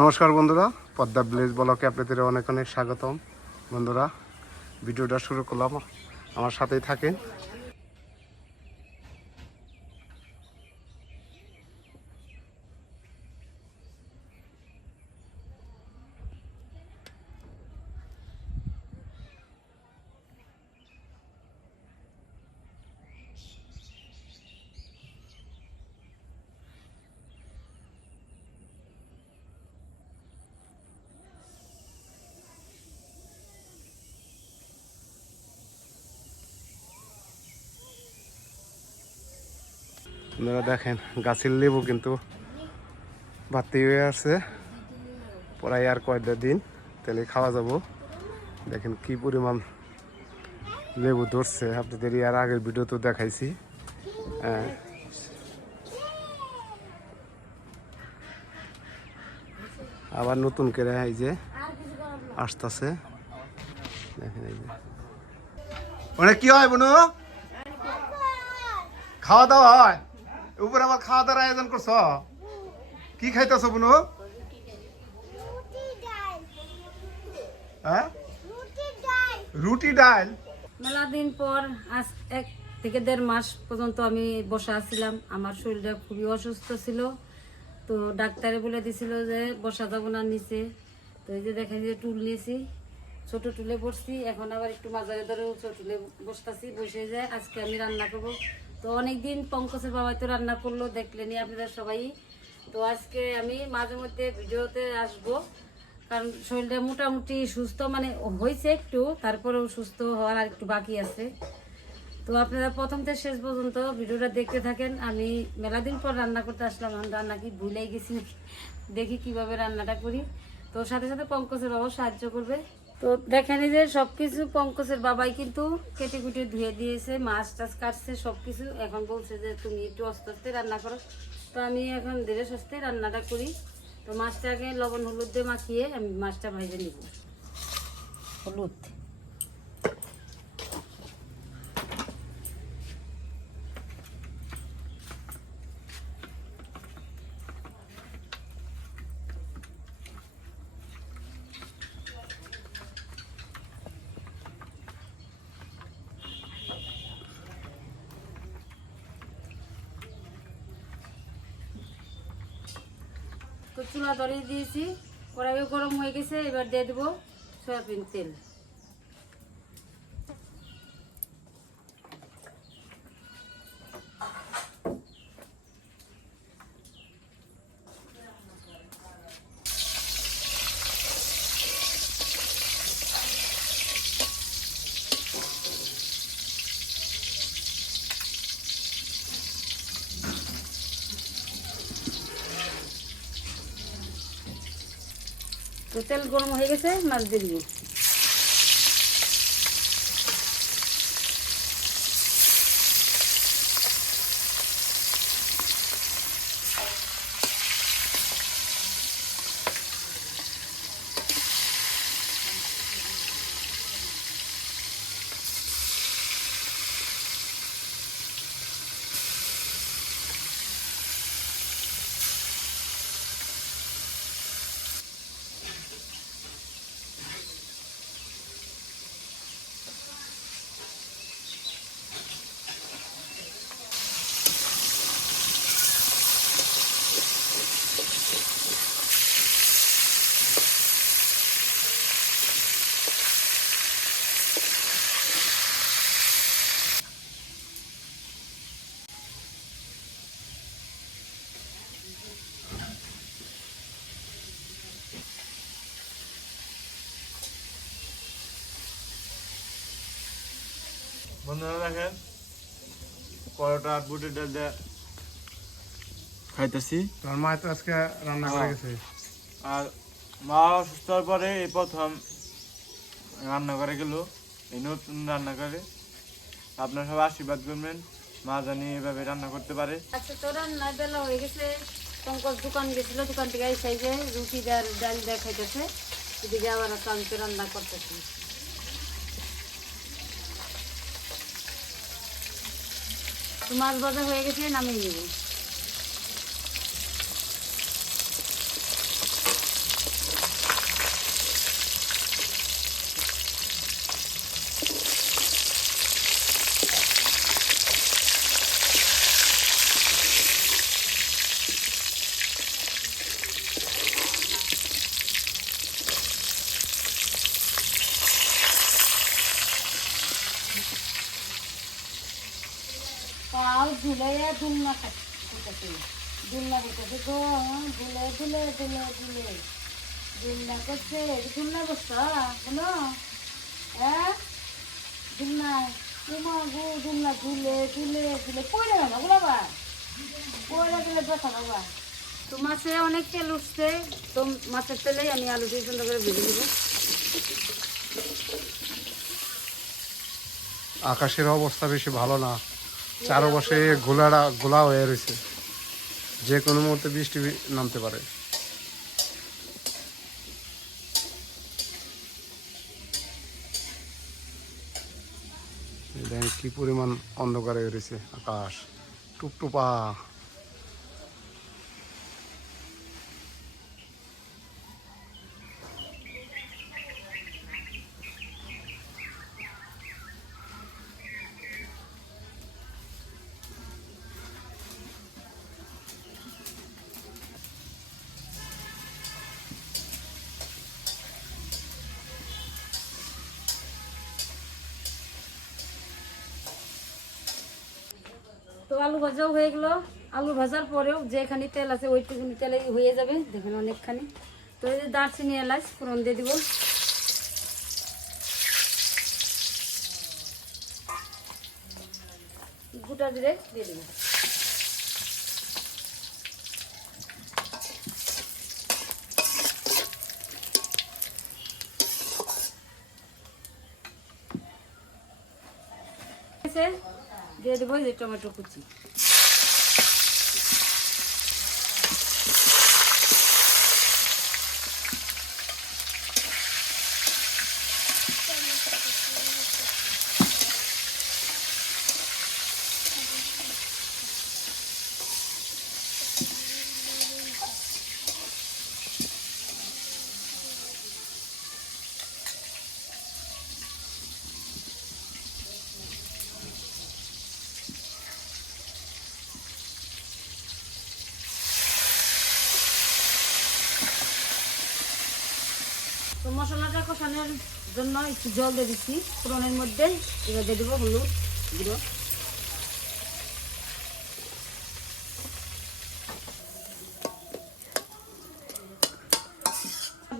নমস্কার বন্ধুরা, পদ্মা ভিলেজ ব্লগে আপনাদের অনেক অনেক স্বাগতম। বন্ধুরা, ভিডিওটা শুরু করলাম, আমার সাথেই থাকেন। আপনারা দেখেন গাছের লেবু কিন্তু বাড়তি হয়ে আছে, প্রায় আর কয়েকটা দিন তাহলে খাওয়া যাব। দেখেন কি পরিমাণ লেবু ধরছে, আপনাদের আর আগের ভিডিও তো দেখাইছি। আবার নতুন করে এই যে আসতেছে, দেখেন এই যে অনেক কি হয় বোনো, খাওয়া দাওয়া হয় উপরে, আবার খাওয়া দাওয়ার আয়োজন করছ। কি খাইতেছ বোনো? হ্যাঁ, রুটি ডাল। মেলা দিন পর আজ 1 থেকে 1.5 মাস পর্যন্ত আমি বসা আছিলাম। আমার শরীরটা খুবই অসুস্থ ছিল, তো ডাক্তারে বলে দিছিল যে বসা যাব না নিচে। তো এই যে দেখেন যে টুল নিয়েছি, ছোট টুলে বসছি, এখন আবার একটু মাঝারে ধরে ছোট টুলে বসতেছি। বসে যায় আজকে আমি রান্না করব। তো অনেকদিন পঙ্কজের বাবাই তো রান্না করলো, দেখলেনি আপনারা সবাই। তো আজকে আমি মাঝে মধ্যে ভিডিওতে আসবো, কারণ শরীরটা মোটামুটি সুস্থ মানে হয়েছে একটু, তারপরেও সুস্থ হওয়ার আর একটু বাকি আছে। তো আপনারা প্রথম থেকে শেষ পর্যন্ত ভিডিওটা দেখতে থাকেন। আমি মেলা দিন পর রান্না করতে আসলাম, আমি রান্না কি ভুলেই গেছি নাকি, দেখি কিভাবে রান্নাটা করি। তো সাথে সাথে পঙ্কজের বাবাও সাহায্য করবে। তো দেখেন যে সবকিছু পঙ্কজের বাবাই কিন্তু কেটে কুটে ধুয়ে দিয়েছে, মাছ টাছ কাটছে সবকিছু। এখন বলছে যে তুমি একটু আস্তে আস্তে রান্না করো, তো আমি এখন ধীরে সুস্থে রান্নাটা করি। তো মাছটাকে লবণ হলুদ দিয়ে মাখিয়ে আমি মাছটা ভেজে নিব। হলুদ, তো চুলা ধরিয়ে দিয়েছি, কড়াইও গরম হয়ে গেছে। এবার দিয়ে দেবো সয়াবিন তেল। তো তেল গরম হয়ে গেছে, মাছ দিয়ে দিব। বন্ধুরা দেখেন, পরোটা আর বুটের ডাল দিয়ে খাইতেছি। তোমার মা তো আজকে রান্না করে গেছে, আর মা অসুস্থ হওয়ার পরে এই প্রথম রান্না করে গেল, এই নতুন রান্না করে। আপনারা সবাই আশীর্বাদ করবেন, মা জানি এভাবে রান্না করতে পারে। আচ্ছা, তো রান্নার বেলা হয়ে গেছে। পঙ্কজ দোকান গেছিল, দোকান থেকে এসে যে রুটি ডাল দিয়ে খাইতেছে। এদিকে আবার আমি তো রান্না করতেছি। তো মাছ ভাজা হয়ে গেছে, নামিয়ে নেব। ঝুলাইয়া দুলনা খাইতেছে, দুলনা খাইতেছে গো, দুলে দুলে দুলে দুলে দুলনা করছে, দুলনা করছো বলো, হ্যাঁ দুলনা তোমা গো, দুলনা দুলে দুলে দুলে পড়ে গেল বাবা, পড়ে গেলে ব্যথা বাবা। তো মাছে অনেক তেল উঠছে, তো মাছের তেলেই আমি আলু দিয়ে সুন্দর করে ভেজে দেবো। আকাশের অবস্থা বেশি ভালো না, চারপাশে গোলা হয়ে রয়েছে, যে কোনো মুহূর্তে বৃষ্টি নামতে পারে। দেখেন কি পরিমাণ অন্ধকার হয়ে রয়েছে আকাশ, টুপটুপা। তো আলু ভাজাও হয়ে গেল। আলু ভাজার পরেও যেখানে তেল আছে ওইটুকুনি তেলে হয়ে যাবে, দেখেন অনেকখানি। তো এই যে দারচিনি এলাচ ফোড়ন দিয়ে দিব, গোটা জিরে দিয়ে দিব। দিয়ে দেবো যে টমেটো কুচি, তো মশলাটা কষানোর জন্য একটু জল দিয়ে দিচ্ছি ফোড়নের মধ্যে। এবার দিয়ে দেবো হলুদ গুঁড়ো,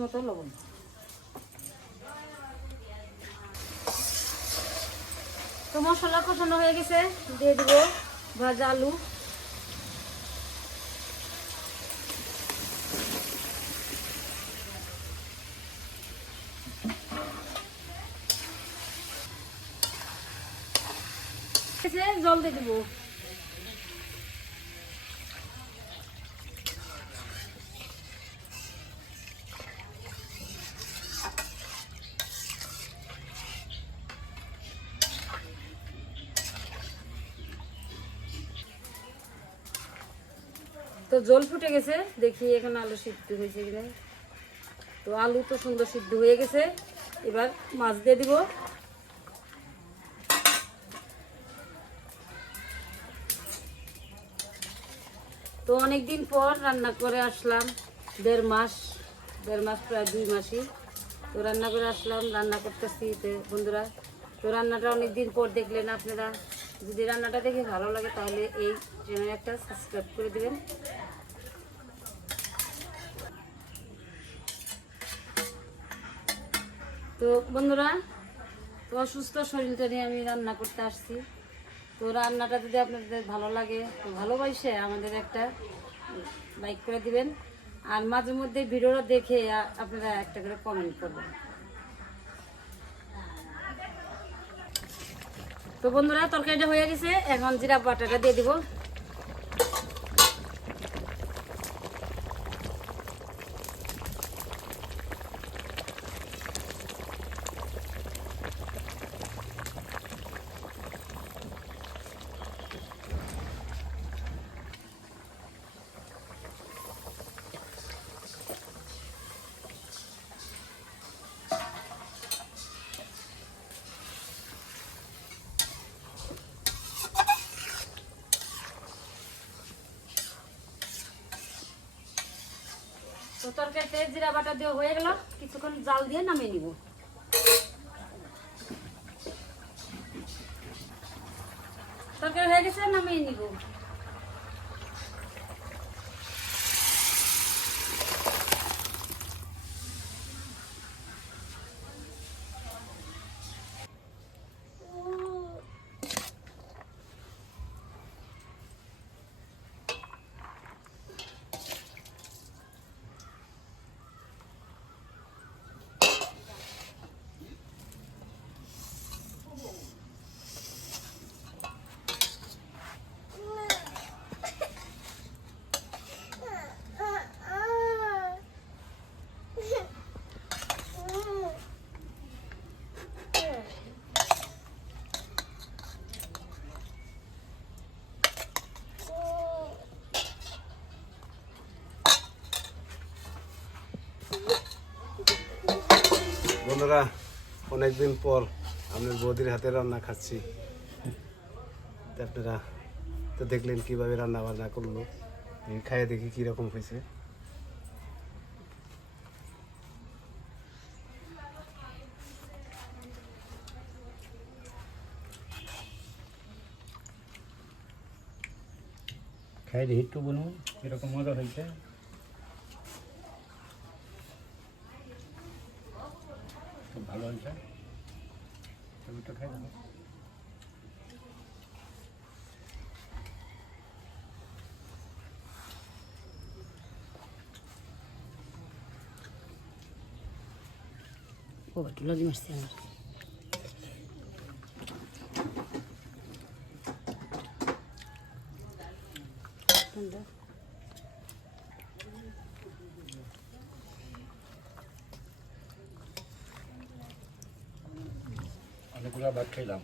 মতো লবণ। তো মশলা কষানো হয়ে গেছে, দিয়ে দিব ভাজা আলু। জল দিয়ে দিব, তো জল ফুটে গেছে, দেখি এখন আলু সিদ্ধ হয়েছে কিনা। তো আলু তো সুন্দর সিদ্ধ হয়ে গেছে, এবার মাছ দিয়ে দিব। তো অনেকদিন পর রান্না করে আসলাম, দেড় মাস প্রায় 2 মাসই তো রান্না করে আসলাম, রান্না করতেছি। তো বন্ধুরা, তো রান্নাটা অনেকদিন পর দেখলেন আপনারা। যদি রান্নাটা দেখে ভালো লাগে তাহলে এই চ্যানেল একটা সাবস্ক্রাইব করে দেবেন। তো বন্ধুরা, তো অসুস্থ শরীরটা নিয়ে আমি রান্না করতে আসছি। তো রান্নাটা যদি আপনাদের ভালো লাগে, তো ভালোবাসে আমাদের একটা লাইক করে দিবেন, আর মাঝে মধ্যে ভিডিওটা দেখে আপনারা একটা করে কমেন্ট করবেন। তো বন্ধুরা, তরকারিটা হয়ে গেছে, এখন জিরা বাটাটা দিয়ে দিব। তো তরকারিতে জিরা বাটা দেওয়া হয়ে গেল, কিছুক্ষণ জাল দিয়ে নামিয়ে নিব। তরকারি হয়ে গেছে, নামিয়ে নিব। বন্ধুরা, অনেকদিন পর আপনার বৌদির হাতে রান্না খাচ্ছি। তো আপনারা তো দেখলেন কিভাবে রান্না বান্না করলো, খাইয়ে দেখি কিরকম হয়েছে। খাই দেখি একটু বলুন এরকম মজা হয়েছে। খুব ভালো হয়েছে, তুমি তো খাই দেবো। বাবা তুলা দিয়ে মারছে আমার। অনেকগুলো ভাত খাইলাম,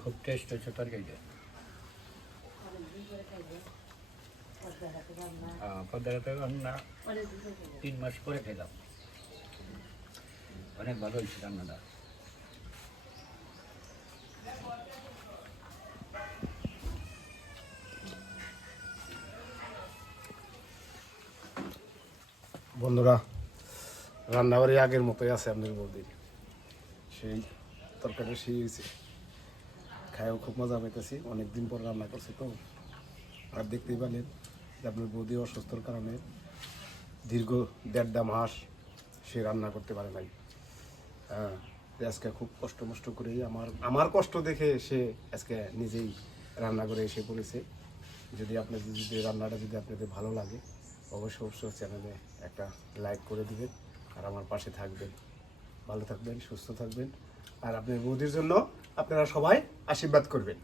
খুব টেস্ট হয়েছে তরকারিটা। পদ্মারাতে রান্না 3 মাস পরে খেলাম, অনেক ভালো হয়েছে রান্নাটা। বন্ধুরা, রান্নাবাড়ি আগের মতোই আছে আপনার বৌদি, সেই তরকারি সেই হয়েছে, খাইও খুব মজা পাইতেছি। অনেকদিন পর রান্না করছি তো, আর দেখতেই পেলেন যে আপনার বৌদি অসুস্থর কারণে দীর্ঘ 1.5 মাস সে রান্না করতে পারে নাই। হ্যাঁ, আজকে খুব কষ্ট করেই আমার কষ্ট দেখে সে আজকে নিজেই রান্না করে এসে পড়েছে। যদি আপনাদের রান্নাটা যদি আপনাদের ভালো লাগে, অবশ্যই চ্যানেলে একটা লাইক করে দিবেন আর আমার পাশে থাকবেন। ভালো থাকবেন, সুস্থ থাকবেন, আর আপনার বৌদির জন্য আপনারা সবাই আশীর্বাদ করবেন।